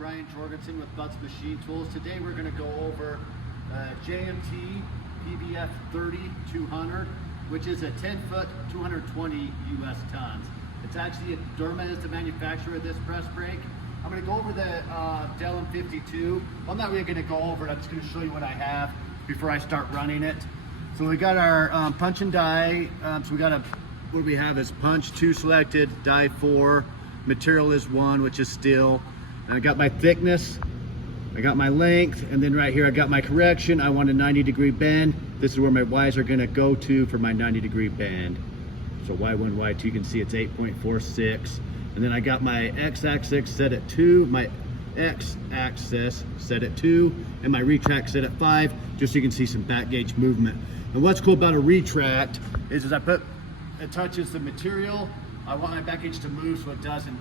Brian Jorgensen with Butts Machine Tools. Today we're going to go over JMT PBF 3200, which is a 10-foot, 220 US tons. It's actually Durma is the manufacturer of this press brake. I'm going to go over the Dell M52. I'm not really going to go over it. I'm just going to show you what I have before I start running it. So we got our punch and die. So we got what we have is punch 2 selected, die 4, material is 1, which is steel. And I got my thickness, I got my length, and then right here I got my correction. I want a 90-degree bend. This is where my Y's are going to go to for my 90-degree bend. So Y1, Y2, you can see it's 8.46. And then I got my X-axis set at 2, my X-axis set at 2, and my retract set at 5, just so you can see some back gauge movement. And what's cool about a retract is it touches the material. I want my back gauge to move so it doesn't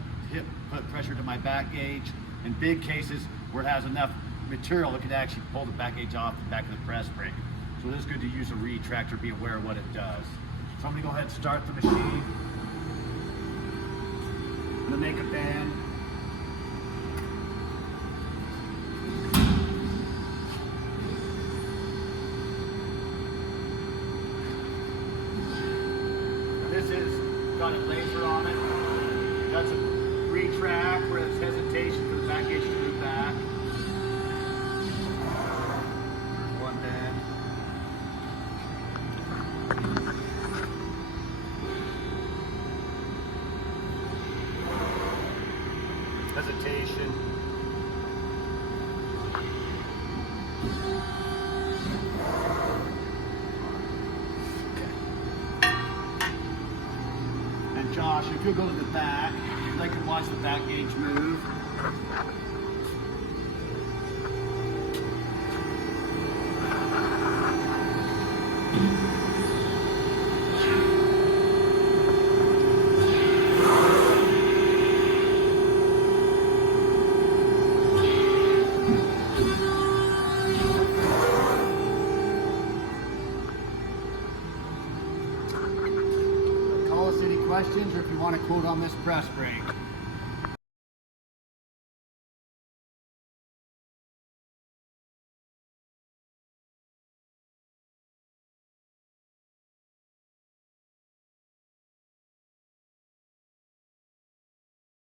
put pressure to my back gauge. In big cases where it has enough material, it can actually pull the back gauge off the back of the press brake. So it is good to use a retract or be aware of what it does. So I'm gonna go ahead and start the machine. I'm gonna make a bend. This has got a laser on it. That's a retract where there's hesitation for the back gauge to move back. One bend. Hesitation. And Josh, if you'll go to the back, I can watch the back gauge move. Call us any questions or if you want a quote on this press brake.